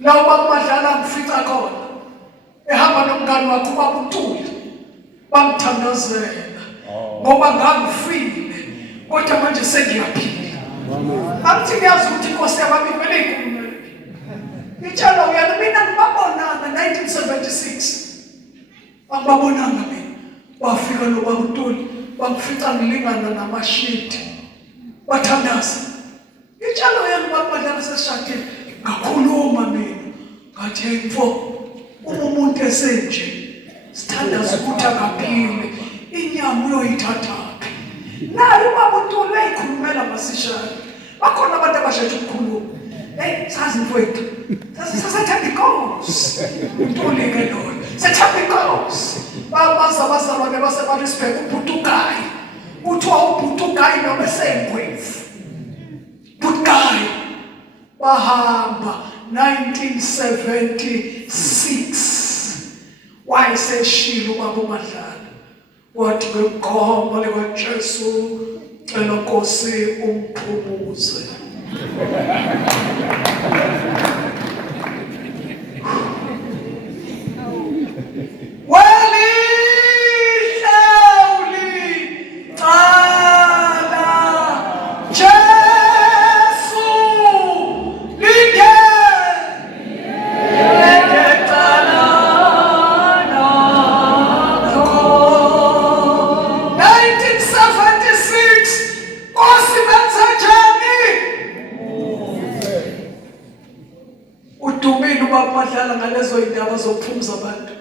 lawo bamadlala ngifica khona ehamba nomngane wakhe ubabuntuli bamthandazela ngoba ngangifile kodwa manje sengiyaphila. Angithi ngiyazi ukuthi inkosi yami vele ikhulumile. Ngitshela uyena mina ngibabonanga 1976. Angibabonanga mina. Wafika lo babuntuli bangifica ngilingana namashiti. Bathandaza. Ngitshela uyena babadlala sesishadile ngakhuluma mina. Ngathi mfo umuntu esenje sithandaza ukuthi akaphile inyama uyoyithathaphi. Nayo babuntuli bayikhulumela masishane. Bakhona abantu abashayisha ukukhuluma. Hey, sazi mfowethu. Sasathanda inkosi. Untulike loyo. Sathanda inkosi. Bazalwane baseMaritzburg uBhutukayi. Kuthiwa uBhutukayi noma esengwevu. Bhutukayi. Bahamba 1976. Wayeseshilo ubaba uMadlala. Wathi ngegama likaJesu cela Nkosi umphumuze. Madlala ngalezo indaba zokuphumuza abantu.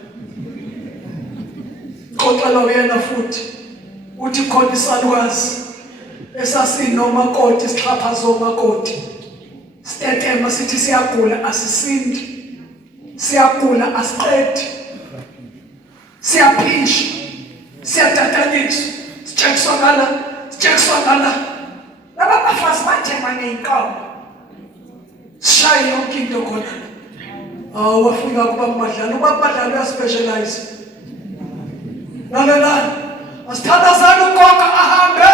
Xoxela uyena futhi uthi khona isalukwazi esasinomakoti sixhaphaza omakoti. Sitetema sithi siyagula asisindi. siyagula asiqedi, siyaphisha, siyatatanisa, sitshekiswa ngala. Laba bafazi bathemba ngeyinkawu, sishaye yonke into khona. Wafika kuba Madlala, uba Madlala uyaspecialize. Lalelani, asithandazani ugogo ahambe,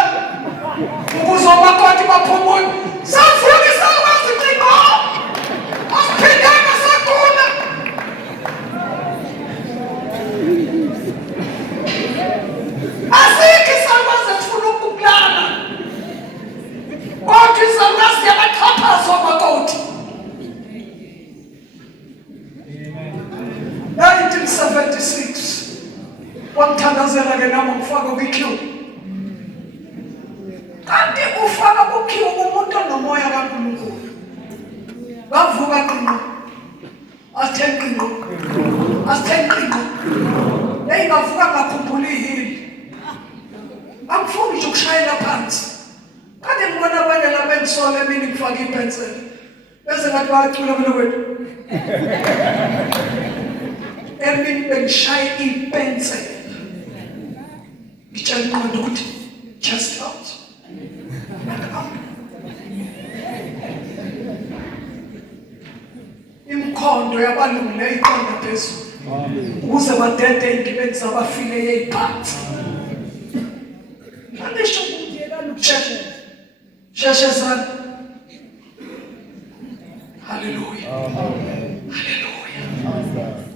ukuze omakoti baphumule. Safundisa abaziciko, asiphindanga sagula. Asikho isakwazi esifuna ukukulala. Kodwa isakwazi yabaxhaphaza omakoti. 1976 wamthandazela ke nami ngifaka ku-Q. Kanti ufaka ku-Q umuntu onomoya kaNkulunkulu. Bavuka qinqo. Asithe qinqo. Hey bavuka ngakhumbula ihili. Angifuni nje ukushayela phansi. Kanti ngibona abanye laba engisole mina ngifaka ipensela. Bese ngathi bayacula mina kwethu. Emini bengishaya ipensela. Ngitshela ingqondo ukuthi just out. Imkhondo yabalungile iqonda phezulu. Ukuze badede ey'ndibeni zabafile yey'phansi. Angisho ukuthi yelani ukusheshe. Sheshezana. Hallelujah. Hallelujah.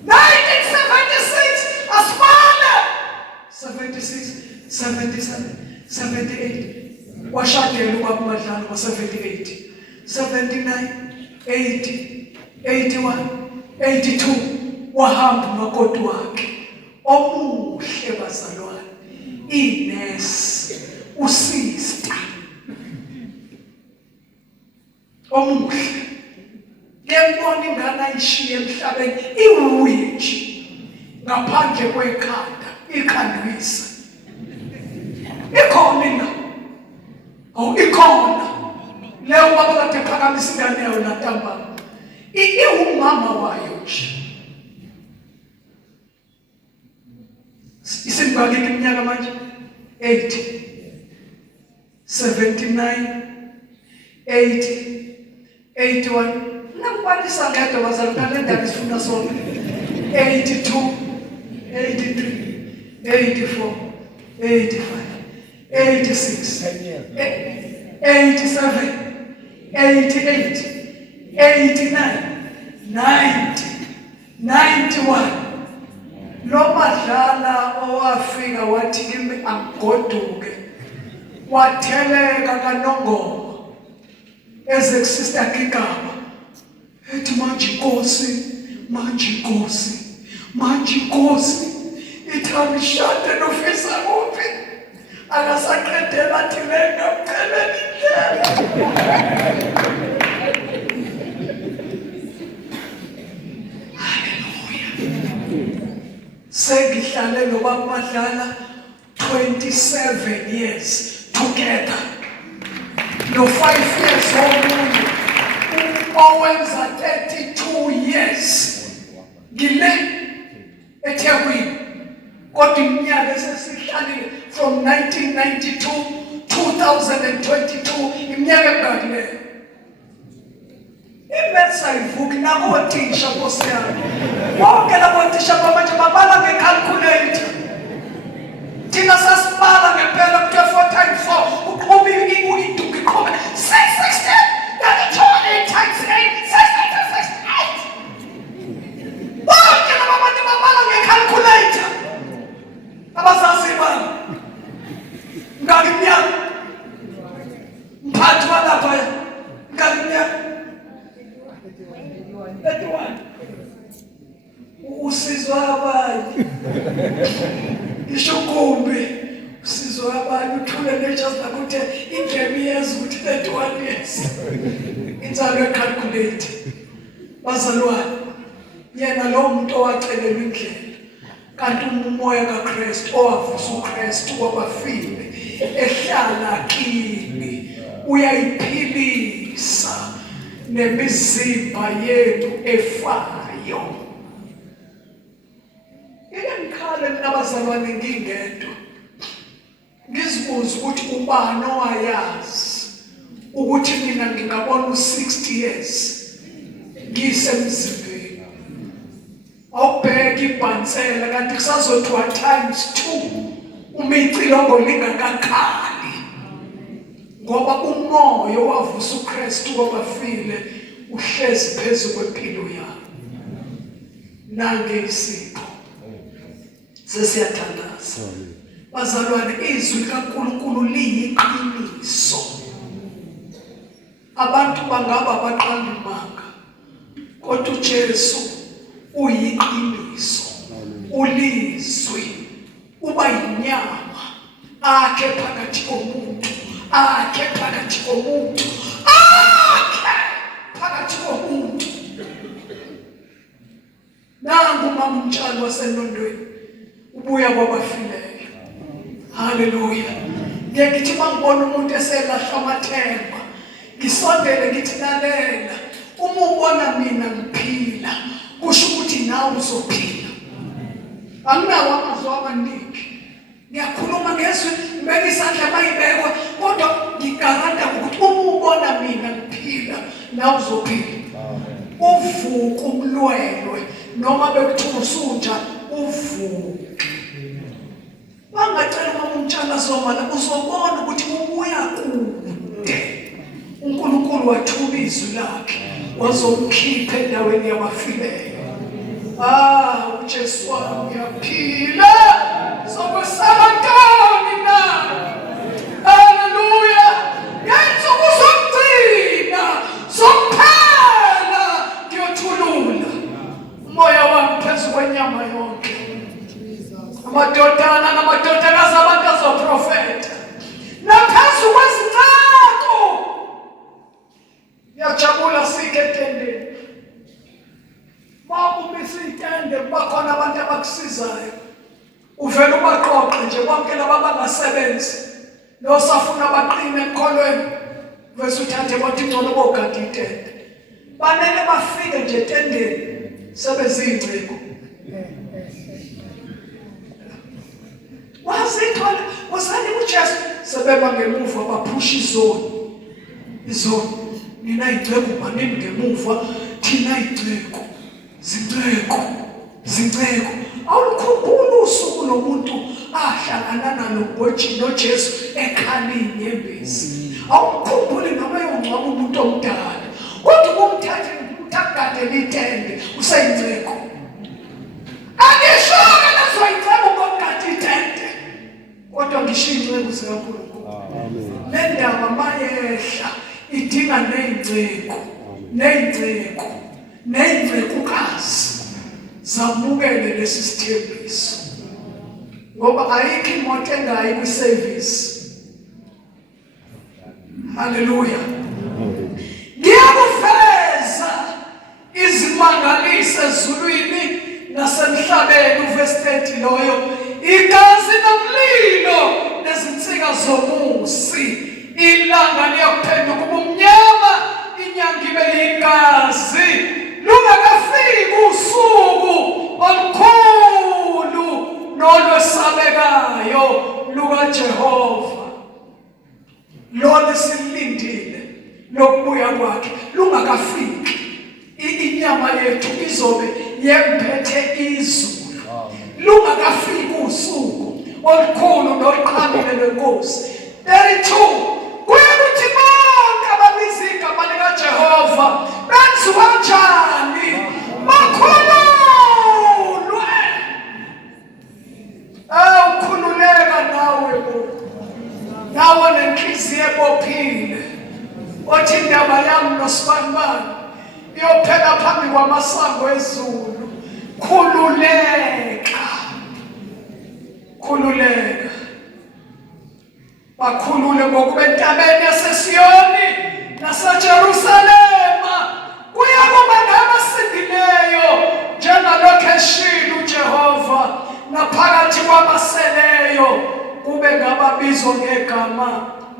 1976, asibale. 76, 77, 78. Washadela ubaba Madlala ngo-78. 79, 80, 81, 82. Wahamba umakoti wakhe. Omuhle bazalwane. Inesi. Usista. Omuhle. Ngembona ingane ayishiye emhlabeni iwiji ngaphandle kwekhanda ikhandwisa. Ikhona ina. Ikhona. Leyo baba kade phakamisa ingane yayo ntambama. Iwumama wayo nje. Isimbangile iminyaka manje 80, 79, 80, 81. Nakubalisa ngedwa bazalwane ndaba sifuna sonke. 82, 83, 84, 85, 86, 87, 88, 89, 90, 91. Lo Madlala owafika wathi kimi angigoduke. Watheleka kaNongoma. Eze sister Kigaba. Ethi manje Nkosi. Ithamishade no Fisakuphi. Akasaqedela athi lenga mceleni indlela. Sengihlale nobaba Madlala 27 years together. No 5 years omunye. Owenza 32 years. Ngile eThekwini. Kodwa iminyaka esesihlalile from 1992 2022 iminyaka emingaki leyo. Imesayivuki nakothisha Nkosi yami. Bonke labothisha manje babala ngecalculator. Thina sasibala ngempela kuthe 4 times 4 uqhubha iduku iqhubha 660 that 8 times 8 668. Bonke labanye babala ngecalculator. Abasasibala. Ngaki minyaka. Mphathi walapha ngaki minyaka. 31. Usizwa abanye. Ishukumbe usizwa abanye uthule natures nakuthe ingemi years ukuthi 31 years. Inzalo ecalculate. Bazalwane. Yena lo muntu owacelela indlela. Kanti umoya kaKristu owavusa uKristu wabafile ehlala kini uyayiphilisa nemizimba yethu efayo. bazalwane ngingedwa ngizibuza ukuthi ubani owayazi ukuthi mina ngingabona u60 years ngisemzimbeni. Awubheka ibhansela kanti kusazothiwa ×2 umicilongo lingakakhali ngoba umoya owavusa uKristu wabafile uhlezi phezu kwempilo yakho. Nange isipho sesiyathandaza bazalwane, izwi likaNkulunkulu liyiqiniso. Abantu bangaba abaqambimanga kodwa uJesu uyiqiniso. Ulizwi uba yinyama akhe phakathi komuntu, akhe phakathi komuntu, akhe phakathi komuntu. Nangu mama umtshali wasenondweni ubuya kwabafileyo. Haleluya. Ngithi mangibona umuntu eselahla amathemba ngisondele ngithi lalela, uma ubona mina ngiphila kusho ukuthi nawe uzophila. Anginawo amazwi amaningi, ngiyakhuluma ngezwi ngibeka isandla bayibekwa, kodwa ngigaranta ukuthi uma ubona mina ngiphila nawe uzophila. Uvuka umlwelwe noma bekuthiwa usunja uvuke. Bangacela uma umtshana zomana uzobona ukuthi ubuya kude. uNkulunkulu wathuba izwi lakhe wazomkhipha endaweni yabafileyo. uJesu wami uyaphila, sokwesaba ntoni na? Haleluya. Yenza ukuzogcina sokuphela ngiyothulula umoya wami phezu kwenyama yonke. Amadodana namadodakazi abantu azoprofeta naphezu kwezinqako. Ngiyajabula sike etendeni. Mawumisa itende bakhona abantu abakusizayo. Uvela ubaqoqe nje bonke laba abangasebenzi nosafuna baqine emkholweni. Bese uthathe bathi ngcono bogada itende. Banele bafike nje etendeni sebezingciko. Wazithola wasani uJesu sebeba ngemuva baphusha izoni. Nina igceko banini ngemuva, thina igceko. Zingceko. Awukhumbula usuku lomuntu ahlangana nalo noJesu ekhalini yembezi. Awukhumbule noma yongcwaba umuntu omdala. Kodwa umthathe utakade litende usayingceko. Angishoka nazoyiceba ukogada itende. Kodwa ngisho ingcebo zikaNkulunkulu. Amen. Le ndaba mayehla idinga neyingcekukazi zamukele lesi sithembiso. Ngoba ayikho imoto engayi kwiservice. Haleluya. Ngiyakuveza izimangaliso ezulwini nasemhlabeni uverse 30 loyo. Igazi nomlilo nezinsika zomusi. Ilanga liyaphenduka ubumnyama, inyanga ibe yigazi. Lungakafiki usuku olukhulu nolwesabekayo lukaJehova. Lona silindile lokubuya kwakhe lungakafiki. Inyama yethu izobe yemphethe izulu. Lungakafiki usuku olukhulu noluqhamile lwenkosi. 32 kuyokuthi bonke ababiza igama likaJehova benziwa njani? Bakhululwe. Ukhululeka nawe nenhliziyo ebophile. Othi indaba yami noSibanibani iyophela phambi kwamasango ezulu. Khululeka. Bakhulule ngokuba entabeni yaseSiyoni naseJerusalema kuyakuba nabasindileyo njengalokhu eshilo uJehova, naphakathi kwabaseleyo kube ngababizwa ngegama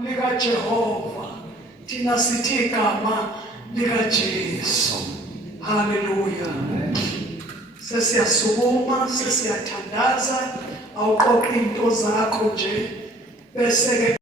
likaJehova. Thina sithi igama likaJesu. Haleluya. Sesiyasukuma, sesiyathandaza awuqoqe into zakho nje bese ke